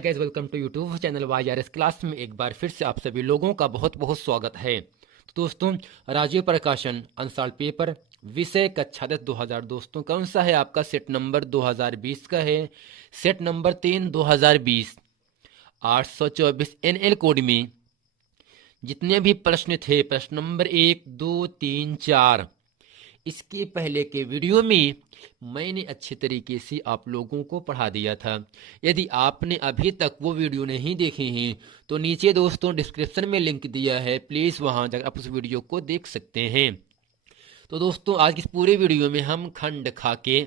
Guys, welcome to YouTube channel YRS class में एक बार फिर से आप सभी लोगों का बहुत बहुत स्वागत है। तो दोस्तों, राजीव प्रकाशन अंसाल पेपर विषय कक्षा 10 2000 दोस्तों कौन सा है? आपका सेट नंबर 2020 का है। सेट नंबर 3 2020 824 NL कोड में जितने भी प्रश्न थे, प्रश्न नंबर 1 2 3 4, इसके पहले के वीडियो में मैंने अच्छे तरीके से आप लोगों को पढ़ा दिया था। यदि आपने अभी तक वो वीडियो नहीं देखे हैं तो नीचे दोस्तों डिस्क्रिप्शन में लिंक दिया है, प्लीज़ वहां जाकर आप उस वीडियो को देख सकते हैं। तो दोस्तों, आज की इस पूरे वीडियो में हम खंड खा के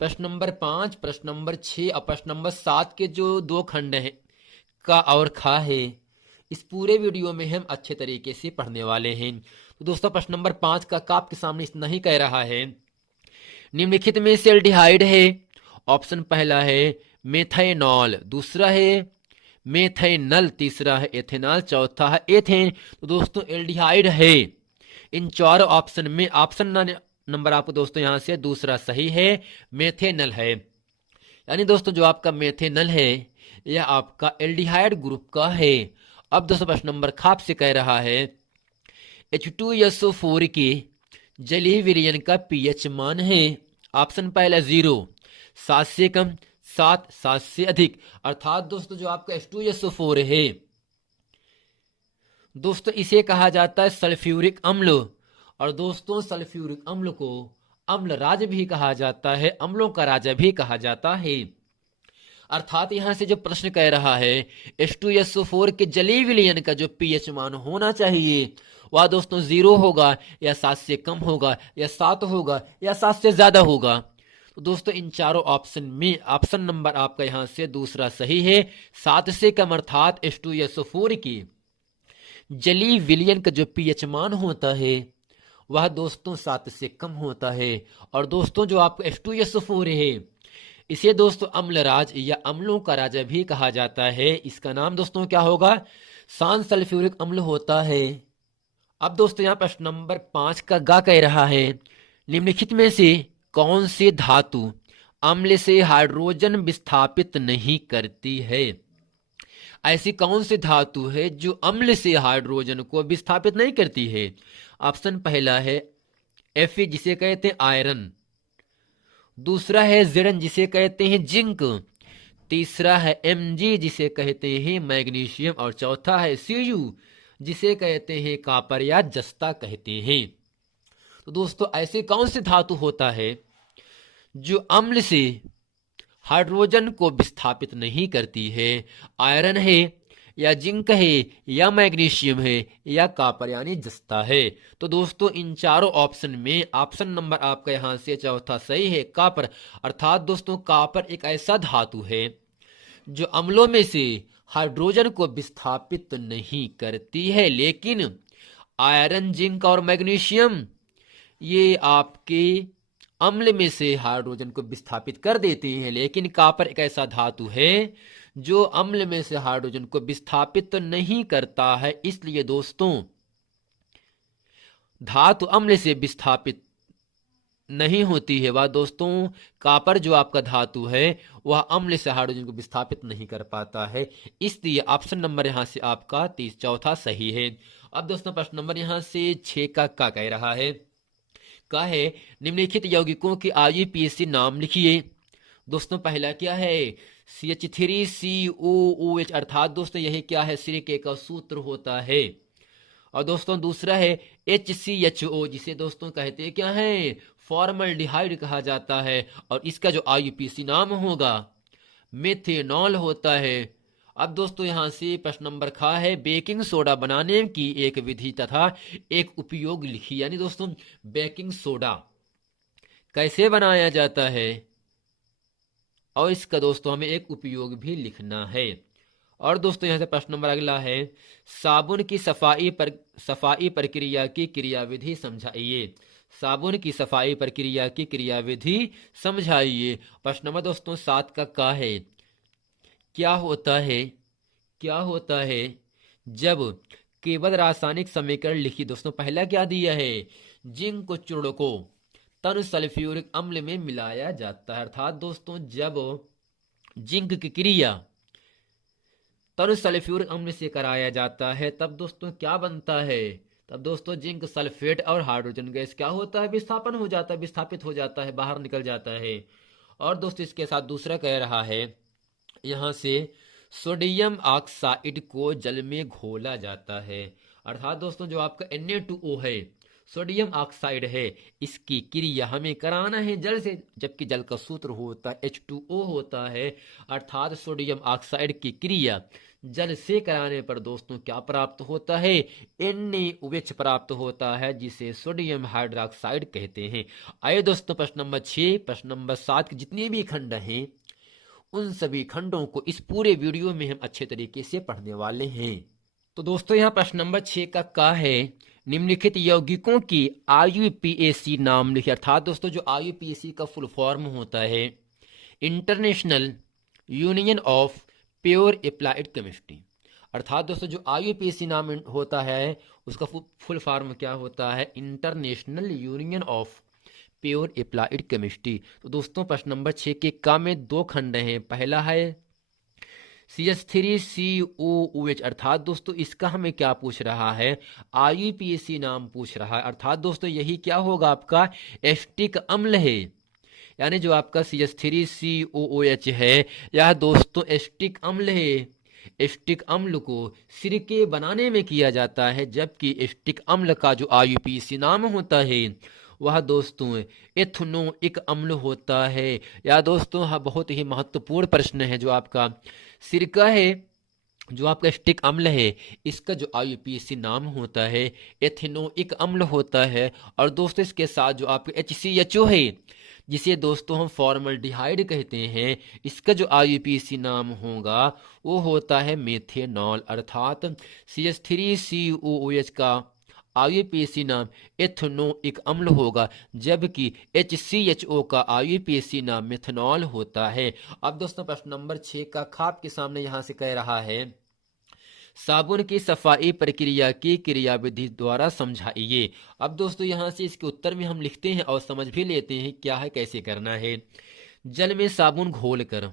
प्रश्न नंबर 5, प्रश्न नंबर 6 और प्रश्न नंबर 7 के जो दो खंड हैं का और खा है, इस पूरे वीडियो में हम अच्छे तरीके से पढ़ने वाले हैं। तो दोस्तों, प्रश्न नंबर 5 का आपके सामने इतना ही कह रहा है, निम्नलिखित में से एल्डिहाइड है। ऑप्शन पहला है मेथेनॉल, दूसरा है मेथेनल, तीसरा है एथेनॉल, चौथा है एथेन। तो दोस्तों, एल्डिहाइड है इन चार ऑप्शन में। ऑप्शन नंबर आपको दोस्तों यहां से दूसरा सही है, मेथेनल है। यानी दोस्तों, जो आपका मेथेनल है यह आपका एल्डिहाइड ग्रुप का है। अब दोस्तों, प्रश्न नंबर खाप से कह रहा है H2SO4 के जलीय विलयन का पीएच मान है। ऑप्शन पहला 0, 7 से कम, 7, 7 से अधिक। अर्थात दोस्तों, जो आपका H2SO4 है दोस्तों, इसे कहा जाता है सल्फ्यूरिक अम्ल। और दोस्तों, सल्फ्यूरिक अम्ल को अम्ल राज भी कहा जाता है, अम्लों का राजा भी कहा जाता है। अर्थात यहां से जो प्रश्न कह रहा है H2SO4 के जलीय विलयन का जो पीएच मान होना चाहिए वह दोस्तों 0 होगा, या 7 से कम होगा, या 7 होगा, या 7 से ज्यादा होगा। तो दोस्तों, इन चारों ऑप्शन में ऑप्शन नंबर आपका यहां से दूसरा सही है, 7 से कम। अर्थात H2SO4 की जलीय विलयन का जो पीएच मान होता है वह दोस्तों 7 से कम होता है। और दोस्तों, जो आपका H2SO4 है इसे दोस्तों अम्लराज या अम्लों का राजा भी कहा जाता है। इसका नाम दोस्तों क्या होगा? सांस सल्फ्यूरिक अम्ल होता है। अब दोस्तों, यहां प्रश्न नंबर 5 का गा कह रहा है, निम्नलिखित में से कौन सी धातु अम्ल से हाइड्रोजन विस्थापित नहीं करती है? ऐसी कौन सी धातु है जो अम्ल से हाइड्रोजन को विस्थापित नहीं करती है? ऑप्शन पहला है Fe, जिसे कहते हैं आयरन, दूसरा है Zn, जिसे कहते हैं जिंक, तीसरा है Mg, जिसे कहते हैं मैग्नीशियम, और चौथा है Cu, जिसे कहते हैं कॉपर या जस्ता कहते हैं। तो दोस्तों, ऐसे कौन सी धातु होता है जो अम्ल से हाइड्रोजन को विस्थापित नहीं करती है? आयरन है, या जिंक है, या मैग्नीशियम है, या कॉपर यानी जस्ता है। तो दोस्तों, इन चारों ऑप्शन में ऑप्शन नंबर आपका यहां से चौथा सही है, कॉपर। अर्थात दोस्तों, कॉपर एक ऐसा धातु है जो अम्लों में से हाइड्रोजन को विस्थापित नहीं करती है, लेकिन आयरन, जिंक और मैग्नीशियम ये आपके अम्ल में से हाइड्रोजन को विस्थापित कर देते हैं। लेकिन कॉपर एक ऐसा धातु है जो अम्ल में से हाइड्रोजन को विस्थापित नहीं करता है। इसलिए दोस्तों, धातु अम्ल से विस्थापित नहीं होती है वह दोस्तों कॉपर जो आपका धातु है वह अम्ल से हाइड्रोजन को विस्थापित नहीं कर पाता है। इसलिए ऑप्शन नंबर यहां से आपका चौथा सही है। अब दोस्तों, प्रश्न नंबर यहां से 6 का कह रहा है, का है निम्नलिखित यौगिकों के IUPAC नाम लिखिए। दोस्तों, पहला क्या है? CH3COOH, अर्थात दोस्तों यही क्या है? सिलिके का सूत्र होता है। और दोस्तों, दूसरा है HCHO, जिसे दोस्तों कहते हैं क्या है? फॉर्मल्डिहाइड कहा जाता है। और इसका जो IUPAC नाम होगा मेथेनॉल होता है। अब दोस्तों, यहां से प्रश्न नंबर खा है, बेकिंग सोडा बनाने की एक विधि तथा एक उपयोग लिखी। यानी दोस्तों, बेकिंग सोडा कैसे बनाया जाता है और इसका दोस्तों हमें एक उपयोग भी लिखना है। और दोस्तों, यहां से प्रश्न नंबर अगला है, साबुन की सफाई प्रक्रिया की क्रियाविधि समझाइए। साबुन की सफाई प्रक्रिया की क्रियाविधि समझाइए। प्रश्न नंबर दोस्तों 7 का है, क्या होता है, क्या होता है जब केवल रासायनिक समीकरण लिखी? दोस्तों, पहला क्या दिया है? जिंक चूर्ण को तन सल्फ्यूरिक अम्ल में मिलाया जाता है। अर्थात दोस्तों, जब जिंक की क्रिया तब सल्फ्यूरिक अम्ल से कराया जाता है, तब दोस्तों क्या बनता है, तब दोस्तों जिंक सल्फेट और हाइड्रोजन गैस क्या होता है, विस्थापन हो जाता है, विस्थापित हो जाता है, बाहर निकल जाता है। और दोस्तों इसके साथ दूसरा कह रहा है यहाँ से सोडियम ऑक्साइड को जल में घोला जाता है। अर्थात दोस्तों जो आपका Na2O है, सोडियम ऑक्साइड है, इसकी क्रिया हमें कराना है जल से, जबकि जल का सूत्र होता है H2O होता है। अर्थात सोडियम ऑक्साइड की क्रिया जल से कराने पर दोस्तों क्या प्राप्त होता है, NaOH प्राप्त होता है, जिसे सोडियम हाइड्रोक्साइड कहते हैं। आइए दोस्तों प्रश्न नंबर 6, प्रश्न नंबर 7 के जितने भी खंड हैं उन सभी खंडों को इस पूरे वीडियो में हम अच्छे तरीके से पढ़ने वाले हैं। तो दोस्तों यहाँ प्रश्न नंबर 6 का है निम्नलिखित यौगिकों की IUPAC नाम लिखिए। अर्थात दोस्तों जो IUPAC का फुल फॉर्म होता है international union of pure applied chemistry. अर्थात दोस्तों जो IUPAC नाम होता है उसका फुल फॉर्म क्या होता है, international union of pure applied chemistry. तो दोस्तों प्रश्न नंबर 6 के का में 2 खंड हैं। पहला है CH3COOH। अर्थात दोस्तों इसका हमें क्या पूछ रहा है, IUPAC नाम पूछ रहा है। अर्थात दोस्तों यही क्या होगा, आपका एस्टिक अम्ल है, यानी जो आपका CH3COOH है यह दोस्तों एस्टिक अम्ल है। एस्टिक अम्ल को सिरके बनाने में किया जाता है, जबकि एस्टिक अम्ल का जो IUPAC नाम होता है वह दोस्तों एथनोइक अम्ल होता है। या दोस्तों हाँ बहुत ही महत्वपूर्ण प्रश्न है, जो आपका सिरका है, जो आपका एस्टिक अम्ल है, इसका जो IUPAC नाम होता है एथेनोइक अम्ल होता है। और दोस्तों इसके साथ जो आपका HCHO है, जिसे दोस्तों हम फॉर्मल्डिहाइड कहते हैं, इसका जो IUPAC नाम होगा वो होता है मेथेनॉल। अर्थात CH3COOH का IUPAC नाम एथनोइक अम्ल होगा, जबकि HCHO का IUPAC नाम मेथनॉल होता है। अब दोस्तों प्रश्न नंबर 6 का खाप के सामने यहां से कह रहा है साबुन की सफाई प्रक्रिया की क्रियाविधि द्वारा समझाइए। अब दोस्तों यहां से इसके उत्तर में हम लिखते हैं और समझ भी लेते हैं क्या है, कैसे करना है। जल में साबुन घोलकर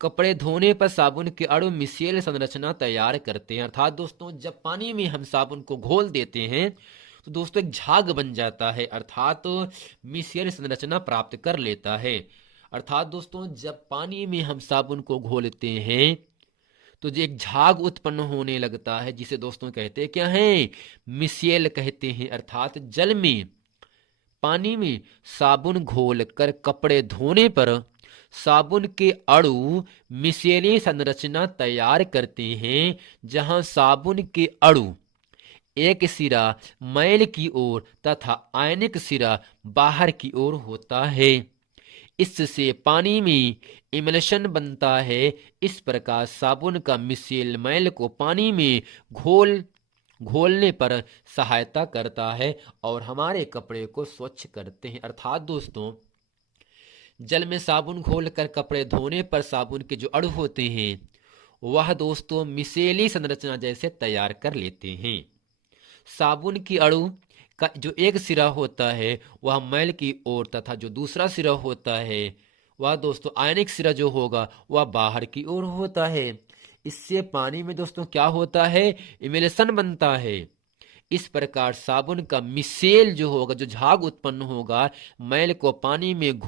कपड़े धोने पर साबुन के अणु मिसेल संरचना तैयार करते हैं। अर्थात दोस्तों जब पानी में हम साबुन को घोल देते हैं तो दोस्तों एक झाग बन जाता है, अर्थात मिसेल संरचना प्राप्त कर लेता है। अर्थात दोस्तों जब पानी में हम साबुन को घोलते हैं तो जो एक झाग उत्पन्न होने लगता है, जिसे दोस्तों कहते हैं क्या है, मिसेल कहते हैं। अर्थात जल में पानी में साबुन घोल कर कपड़े धोने पर साबुन के अणु मिसेली संरचना तैयार करते हैं, जहां साबुन के अणु एक सिरा मैल की ओर तथा आयनिक सिरा बाहर की ओर होता है। इससे पानी में इमल्शन बनता है। इस प्रकार साबुन का मिसेल मैल को पानी में घोलने पर सहायता करता है और हमारे कपड़े को स्वच्छ करते हैं। अर्थात दोस्तों जल में साबुन घोलकर कपड़े धोने पर साबुन के जो अणु होते हैं वह दोस्तों मिसेली संरचना जैसे तैयार कर लेते हैं। साबुन की अणु का जो एक सिरा होता है वह मैल की ओर तथा जो दूसरा सिरा होता है वह दोस्तों आयनिक सिरा जो होगा वह बाहर की ओर होता है। इससे पानी में दोस्तों क्या होता है, इमल्शन बनता है। इस प्रकार साबुन का मिसेल जो होगा, जो झाग उत्पन्न होगा, मैल को पानी में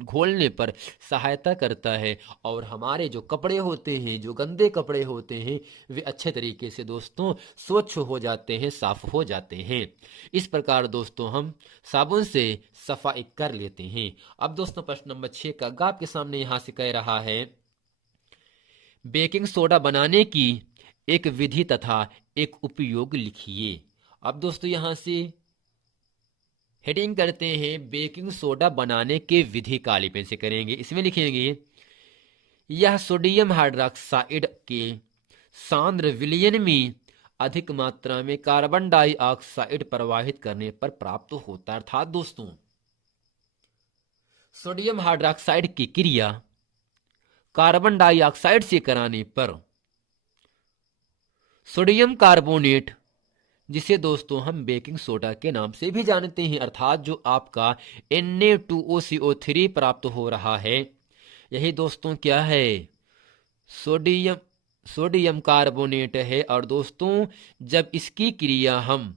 घोलने पर सहायता करता है और हमारे जो कपड़े होते हैं, जो गंदे कपड़े होते हैं, वे अच्छे तरीके से दोस्तों स्वच्छ हो जाते हैं, साफ हो जाते हैं। इस प्रकार दोस्तों हम साबुन से सफाई कर लेते हैं। अब दोस्तों प्रश्न नंबर 6 का गा आपके सामने यहां से कह रहा है बेकिंग सोडा बनाने की एक विधि तथा एक उपयोग लिखिए। अब दोस्तों यहां से हेडिंग करते हैं बेकिंग सोडा बनाने के विधि, काली पेन से करेंगे। इसमें लिखेंगे यह सोडियम हाइड्रोक्साइड के सांद्र विलयन में अधिक मात्रा में कार्बन डाइऑक्साइड प्रवाहित करने पर प्राप्त होता है। अर्थात दोस्तों सोडियम हाइड्रोक्साइड की क्रिया कार्बन डाइऑक्साइड से कराने पर सोडियम कार्बोनेट, जिसे दोस्तों हम बेकिंग सोडा के नाम से भी जानते हैं, अर्थात जो आपका Na2CO3 प्राप्त हो रहा है, यही दोस्तों क्या है, सोडियम सोडियम कार्बोनेट है और दोस्तों जब इसकी क्रिया हम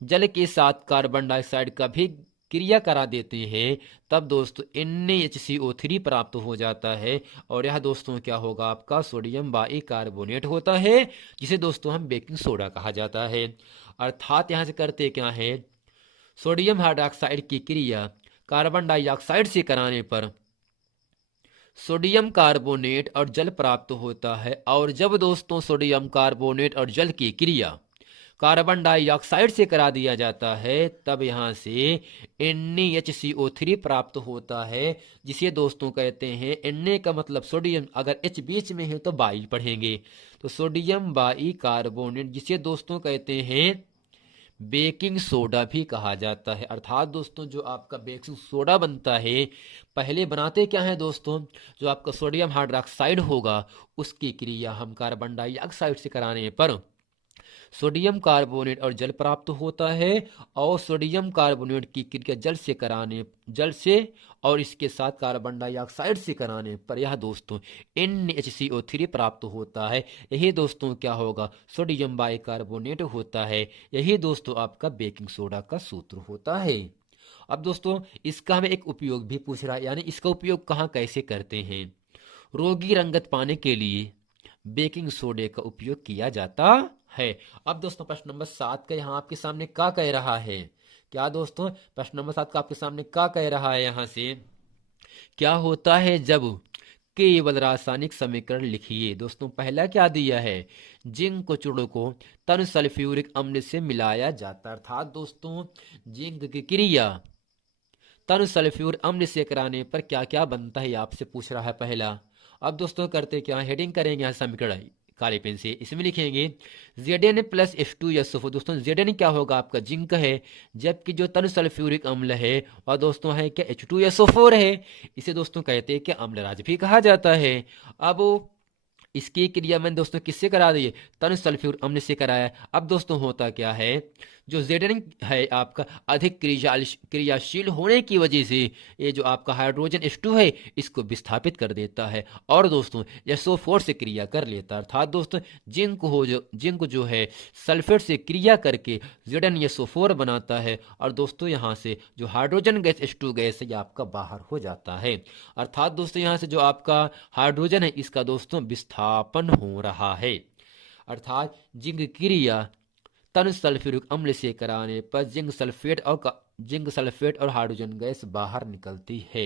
जल के साथ कार्बन डाइऑक्साइड का भी क्रिया करा देते हैं तब दोस्तों NaHCO3 प्राप्त हो जाता है और यह दोस्तों क्या होगा आपका सोडियम बाई कार्बोनेट होता है जिसे दोस्तों हम बेकिंग सोडा कहा जाता है। अर्थात यहां से करते क्या है, सोडियम हाइड्रोक्साइड की क्रिया कार्बन डाइऑक्साइड से कराने पर सोडियम कार्बोनेट और जल प्राप्त होता है और जब दोस्तों सोडियम कार्बोनेट और जल की क्रिया कार्बन डाइऑक्साइड से करा दिया जाता है तब यहां से NaHCO3 प्राप्त होता है जिसे दोस्तों कहते हैं Na का मतलब सोडियम, अगर H बीच में है तो बाई पढ़ेंगे, तो सोडियम बाई कार्बोनेट जिसे दोस्तों कहते हैं बेकिंग सोडा भी कहा जाता है। अर्थात दोस्तों जो आपका बेकिंग सोडा बनता है पहले बनाते क्या है दोस्तों, जो आपका सोडियम हाइड्रोक्साइड होगा उसकी क्रिया हम कार्बन डाइऑक्साइड से कराने पर सोडियम कार्बोनेट और जल प्राप्त होता है और सोडियम कार्बोनेट की क्रिया जल से और इसके साथ कार्बन डाइऑक्साइड से कराने पर यह दोस्तों NaHCO3 प्राप्त होता है। यही दोस्तों क्या होगा, सोडियम बाई कार्बोनेट होता है। यही दोस्तों आपका बेकिंग सोडा का सूत्र होता है। अब दोस्तों इसका हमें एक उपयोग भी पूछ रहा है, यानी इसका उपयोग कहाँ कैसे करते हैं। रोगी रंगत पाने के लिए बेकिंग सोडे का उपयोग किया जाता है। अब दोस्तों प्रश्न नंबर 7 का यहाँ आपके सामने क्या कह रहा है, क्या दोस्तों प्रश्न नंबर 7 का आपके सामने क्या कह रहा है, यहाँ से क्या होता है जब केवल रासायनिक समीकरण लिखिए। दोस्तों पहला क्या दिया है, जिंक चूर्ण को तन सल्फ्यूरिक अम्ल से मिलाया जाता है। अर्थात दोस्तों जिंक की क्रिया तन सल्फ्यूरिक अम्ल से कराने पर क्या क्या बनता है आपसे पूछ रहा है पहला। अब दोस्तों करते क्या, हेडिंग करेंगे यहाँ समीकरण काले पेन से, इसमें लिखेंगे Zn प्लस H2SO4। दोस्तों Zn क्या होगा आपका जिंक है, जबकि जो तन सल्फ्यूरिक अम्ल है और दोस्तों है क्या H2SO4 है। इसे दोस्तों कहते हैं कि अम्लराज भी कहा जाता है। अब इसकी क्रिया मैंने दोस्तों किससे करा दी, तन सल्फ्यूरिक अम्ल से कराया। अब दोस्तों होता क्या है, जो Zn है आपका अधिक क्रियाशील होने की वजह से ये जो आपका हाइड्रोजन H2 है इसको विस्थापित कर देता है और दोस्तों SO4 से क्रिया कर लेता है। अर्थात दोस्तों जिंक जो है सल्फेट से क्रिया करके ZnSO4 बनाता है और दोस्तों यहाँ से जो हाइड्रोजन गैस H2 गैस है आपका बाहर हो जाता है। अर्थात दोस्तों यहाँ से जो आपका हाइड्रोजन है इसका दोस्तों विस्थापन हो रहा है। अर्थात जिंक क्रिया तन सल्फ्यूरिक अम्ल से कराने पर जिंक सल्फेट और हाइड्रोजन गैस बाहर निकलती है।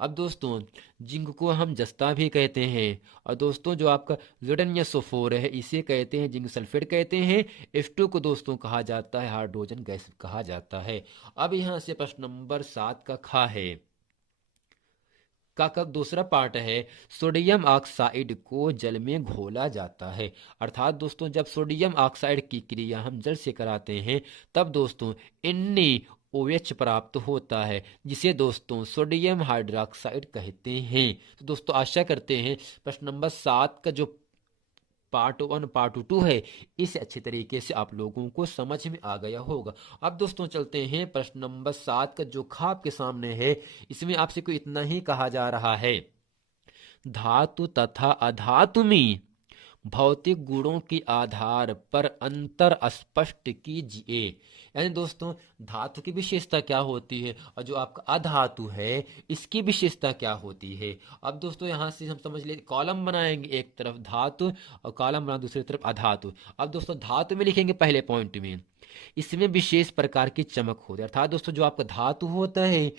अब दोस्तों जिंक को हम जस्ता भी कहते हैं और दोस्तों जो आपका ZnSO4 है इसे कहते हैं जिंक सल्फेट कहते हैं। H2 को दोस्तों कहा जाता है हाइड्रोजन गैस कहा जाता है। अब यहाँ से प्रश्न नंबर 7 का खा है का दूसरा पार्ट है, सोडियम ऑक्साइड को जल में घोला जाता है। अर्थात दोस्तों जब सोडियम ऑक्साइड की क्रिया हम जल से कराते हैं तब दोस्तों NaOH प्राप्त होता है जिसे दोस्तों सोडियम हाइड्रोक्साइड कहते हैं। तो दोस्तों आशा करते हैं प्रश्न नंबर 7 का जो पार्ट 1 पार्ट 2 है इसे अच्छे तरीके से आप लोगों को समझ में आ गया होगा। अब दोस्तों चलते हैं प्रश्न नंबर 7 का जो खा आपके सामने है, इसमें आपसे कोई इतना ही कहा जा रहा है, धातु तथा अधातु में भौतिक गुणों के आधार पर अंतर स्पष्ट कीजिए। यानी दोस्तों धातु की विशेषता क्या होती है और जो आपका अधातु है इसकी विशेषता क्या होती है। अब दोस्तों यहाँ से हम समझ ले, कॉलम बनाएंगे, एक तरफ धातु और कॉलम बना दूसरी तरफ अधातु। अब दोस्तों धातु में लिखेंगे पहले पॉइंट में, इसमें विशेष प्रकार की चमक होती है। अर्थात दोस्तों जो आपका धातु होता है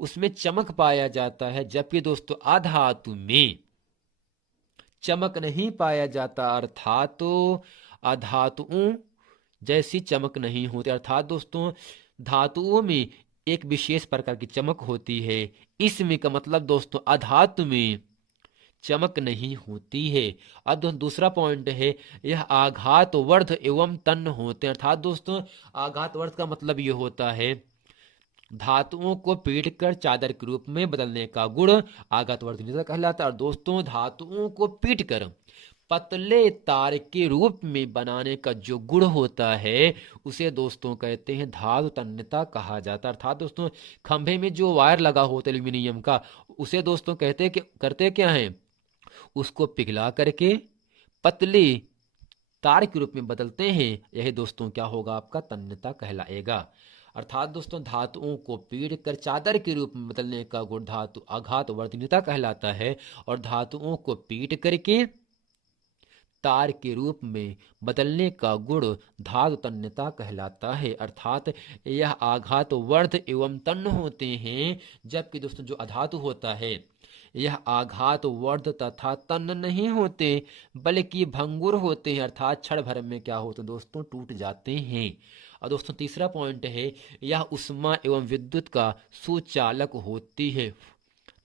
उसमें चमक पाया जाता है, जबकि दोस्तों अधातु में चमक नहीं पाया जाता। अर्थात तो अधातुओं जैसी चमक नहीं होती। अर्थात दोस्तों धातुओं में एक विशेष प्रकार की चमक होती है, इसमें का मतलब दोस्तों अधातु में चमक नहीं होती है। अब दूसरा पॉइंट है, यह आघात वर्ध एवं तन्न होते हैं। अर्थात दोस्तों आघात वर्ध का मतलब यह होता है धातुओं को पीटकर चादर के रूप में बदलने का गुण आघातवर्धनीयता कहलाता है। और दोस्तों धातुओं को पीटकर पतले तार के रूप में बनाने का जो गुण होता है उसे दोस्तों कहते हैं धातु तन्यता कहा जाता है। अर्थात दोस्तों खंभे में जो वायर लगा होता है एल्यूमिनियम का, उसे दोस्तों कहते क्या है, उसको पिघला करके पतले तार के रूप में बदलते हैं, यही दोस्तों क्या होगा, आपका तन्यता कहलाएगा। अर्थात दोस्तों धातुओं को पीट कर चादर के रूप में बदलने का गुण धातु आघात वर्तनीयता कहलाता है, और धातुओं को पीट करके तार के रूप में बदलने का गुण धातु तन्यता कहलाता है। अर्थात यह आघात वर्ध एवं तन्न होते हैं, जबकि दोस्तों जो अधातु होता है यह आघात वर्ध तथा तन्न नहीं होते, बल्कि भंगुर होते हैं। अर्थात क्षण भर में क्या होते दोस्तों, टूट जाते हैं। और दोस्तों तीसरा पॉइंट है, यह उष्मा एवं विद्युत का सुचालक होती है।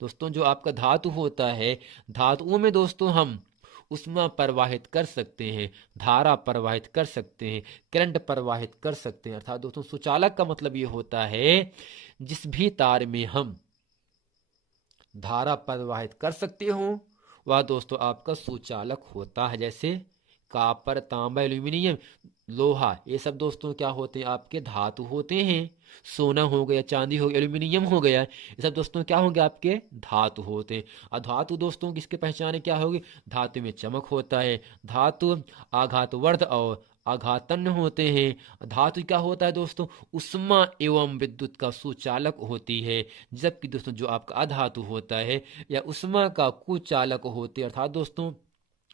दोस्तों जो आपका धातु होता है, धातुओं में दोस्तों हम उष्मा प्रवाहित कर सकते हैं, धारा प्रवाहित कर सकते हैं, करंट प्रवाहित कर सकते हैं। अर्थात दोस्तों सुचालक का मतलब ये होता है जिस भी तार में हम धारा प्रवाहित कर सकते हो वह दोस्तों आपका सुचालक होता है। जैसे कापर, तांबा, एल्यूमिनियम, लोहा, ये सब दोस्तों क्या होते हैं, आपके धातु होते हैं। सोना हो गया, चांदी हो गया, एल्यूमिनियम हो गया, ये सब दोस्तों क्या होंगे, आपके धातु होते हैं। और धातु दोस्तों किसके पहचाने क्या होगी, धातु में चमक होता है। धातु आघातवर्ध और आघातन होते हैं। धातु क्या होता है दोस्तों, उष्मा एवं विद्युत का सुचालक होती है, जबकि दोस्तों जो आपका अधातु होता है या उष्मा का कुचालक होती है। अर्थात दोस्तों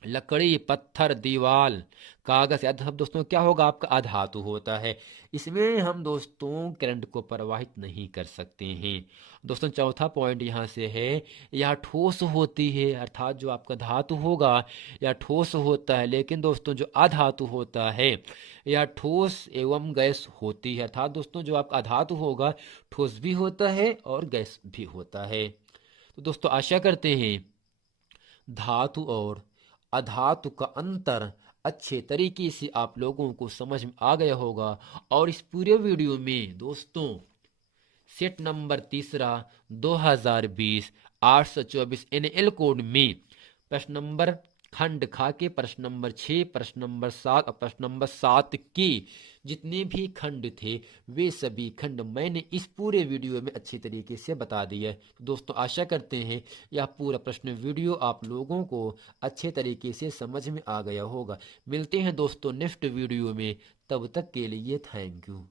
लकड़ी, पत्थर, दीवाल, कागज, यह सब दोस्तों क्या होगा, आपका अधातु होता है। इसमें हम दोस्तों करंट को प्रवाहित नहीं कर सकते हैं। दोस्तों चौथा पॉइंट यहाँ से है, यह ठोस होती है। अर्थात जो आपका धातु होगा यह ठोस होता है, लेकिन दोस्तों जो अधातु होता है यह ठोस एवं गैस होती है। अर्थात दोस्तों जो आपका अधातु होगा ठोस भी होता है और गैस भी होता है। तो दोस्तों आशा करते हैं धातु और अधातु का अंतर अच्छे तरीके से आप लोगों को समझ में आ गया होगा। और इस पूरे वीडियो में दोस्तों सेट नंबर तीसरा 2020 824 NL कोड में प्रश्न नंबर खंड खा के प्रश्न नंबर 6, प्रश्न नंबर 7 और प्रश्न नंबर 7 के जितने भी खंड थे वे सभी खंड मैंने इस पूरे वीडियो में अच्छी तरीके से बता दिया। तो दोस्तों आशा करते हैं यह पूरा प्रश्न वीडियो आप लोगों को अच्छे तरीके से समझ में आ गया होगा। मिलते हैं दोस्तों नेक्स्ट वीडियो में, तब तक के लिए थैंक यू।